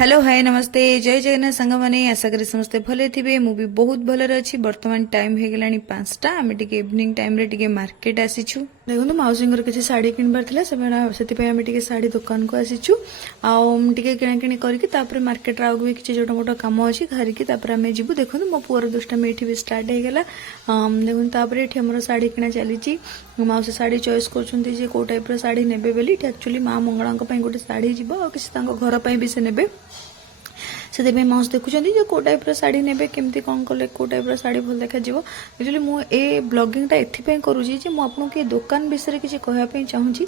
Hello hi नमस्ते जय जगन्नाथ सांग मैंने आशा करी समस्ते भले थे मुझे बहुत भलरे अच्छी बर्तमान टाइम हो गलानी 5टा आम टे इवनिंग टाइम रे टे मार्केट आसीचु देखो मौसी किसी शाढ़ी किणबार से शाढ़ी दुकान को आसीचु आगे किणाकिणी करके मार्केट आगे भी किसी छोटा मोटा कम अच्छी खारिकी आम जीवु देखो मो पुअर दुष्टामी ये भी स्टार्ट हो गला देखो ये आम शाढ़ी किणा चली मौसी शाढ़ी चॉइस कर कौ टाइप शाढ़ी ने एक्चुअली माँ मंगला गोटे शाढ़ी जीव किसी घर भी से ने से माउस देखुं जो कौ टाइप शाढ़ी ने केमती कौन कले कौ टाइप शाढ़ी भल देखा एक्चुअली मुझे ब्लॉगिंगटा एथि करुँची मुझे दुकान विषय किसी कहवाई चाहूँगी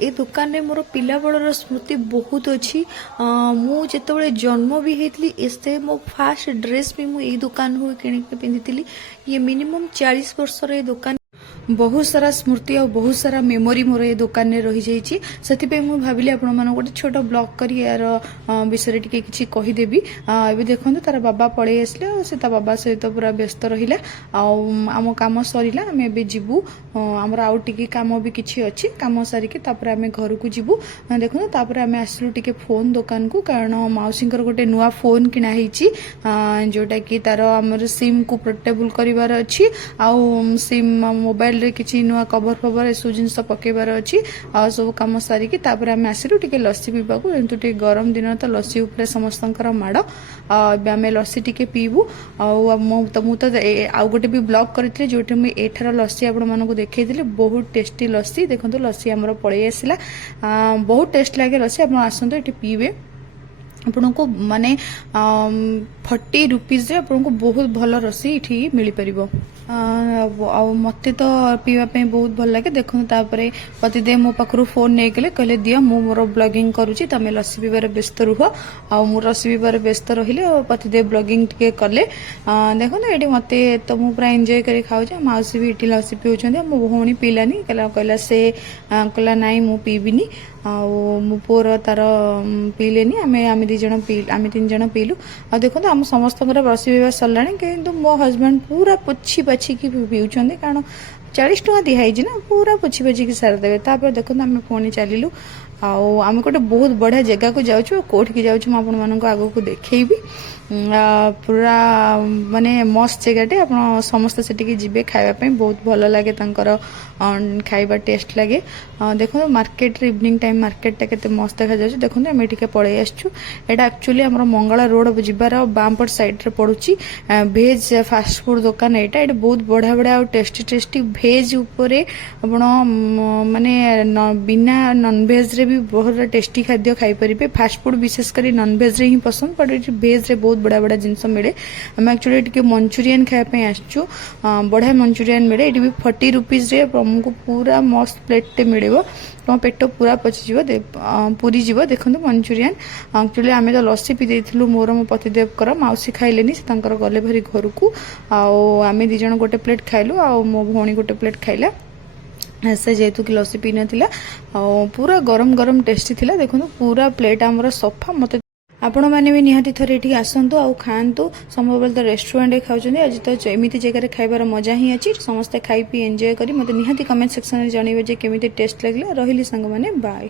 ए दुकान में मोर पिला बड़र स्मृति बहुत अच्छी मुझे जन्म भी होती एसे मो फास्ट ड्रेस भी मुझे दुकान कि पिंधि ये मिनिमम 40 वर्षर ये दुकान बहुत सारा स्मृति और बहुत सारा मेमोरी मोर ये दुकान में रही जाइए से मुझे भाविली आपण गोटे छोट ब्लॉग कर यार विषय टी किसी कहीदेवी एवं देखो तार बाबा पलि आसले से बाबा सहित पूरा व्यस्त रहा आम कम सरला आम जीवु आमर आउ टी कम भी किसी अच्छी कम सारिकी आम घर को जीवु देखो आम आसलु टे फोन दुकान को कारण मौसी गोटे नुआ फोन किणाही जोटा कि तार आमर सिम को पोर्टेबल करार अच्छी आउ सिम मोबाइल रे किसी नुआ कवर फवर एसब जिन पकेबार अच्छी आ सब कम सारिकी आम आसलु टे लस्सी पीवा जेहतु टे गरम दिन तो लस्सी उपरे समस्त माड़ आम लस्सी टे पीबू मुझे आउ गोटे भी ब्लॉग करी जो एठार लस्सी आपण देखी बहुत टेस्टी लस्सी देखो लस्सी आमर पलि आसला बहुत टेस्ट लगे लस्सी आप आसतु ये पीबे आपन को माने 40 रुपीज रे आपन को बहुत भल रसी ये मिल पार मत तो पीवाई बहुत भल लगे देखो पतिदेव मो पाखु फोन नहीं गले कहले दियो मु मोर ब्लॉगिंग करुच्ची तुम लस्सी पीबार व्यस्त रुह मु लस्सी पीबार व्यस्त रहिले पतिदेव ब्लॉगिंग टे कले देखो ना ये मत तो मुझे पूरा एंजॉय कर खाऊे मौसी भी ये लस्सी पीऊँ मो भौणी पीलानी कहला से कहला नाई मु पीबिनी मो पुअर तार पीलेनी आम दी जन आम 3 जन पीलु आ देखो आम समस्त बस पीवा सरला कि मो हजबैंड पूरा पोछी पाछिकी पीउछन कारण 40 टका दिखाई ना पूरा पोछी पाछिकी सारिदेवे देखो आम पुणी चलू आम गोटे बहुत बढ़िया जगह को जाऊँ कौटी जाऊँ मुझे आग को देखी पूरा माने मस्त जगहटे आप समस्त से जी खावाई बहुत भल लगे खाइबा टेस्ट लगे देखो मार्केट इवनिंग टाइम मार्केट के मस्त देखा जाए देखो आम ये पलि आसचु यहाँ एक्चुअली आम मंगला रोड जीवार बामपट साइड रे पड़ुची भेज फास्ट फूड दुकान यहाँ बहुत बढ़िया बढ़िया टेस्टी टेस्टी भेज उपरे माने बिना नॉन भेज रे भी बहुत टेस्टी खाद्य खाई पारे फास्ट फूड विशेषकर नॉन भेज रे ही पसंद बट ये भेज रे बहुत बढ़िया बढ़िया जिनस मिले आम एक्चुअली टे मंचूरियन खायापी आसचु बढ़िया मंचूरियन मिले ये भी 40 रुपीज रे तुमको पूरा मस्त प्लेटे मिले तुम पेट पूरा पचिज पूरी जीव देखो मंचूरियन एक्चुअली आम तो लस्सी पी देलु मोर मो पतिदेव मौसी खाइले गले भारी घर को आम 2 जन गोटे प्लेट खाइलु आ मो भौणी गोटे प्लेट खाइला से जेहेतु कि लस्सी पी ना पूरा गरम गरम टेस्टी थिला देखो पूरा प्लेट आमर सफा मत आपण मैंने भी निहाती थरे ये आसतु आ खातु संभव बेले तो रेस्टोरेंट खाऊँ आज तो एमती जगह खाइबार मजा ही अच्छी समस्ते खाई पी एंजॉय करी मत निहाती कमेंट सेक्शन में जनइबे जे केमिति टेस्ट लगला रहिली संग माने बाय।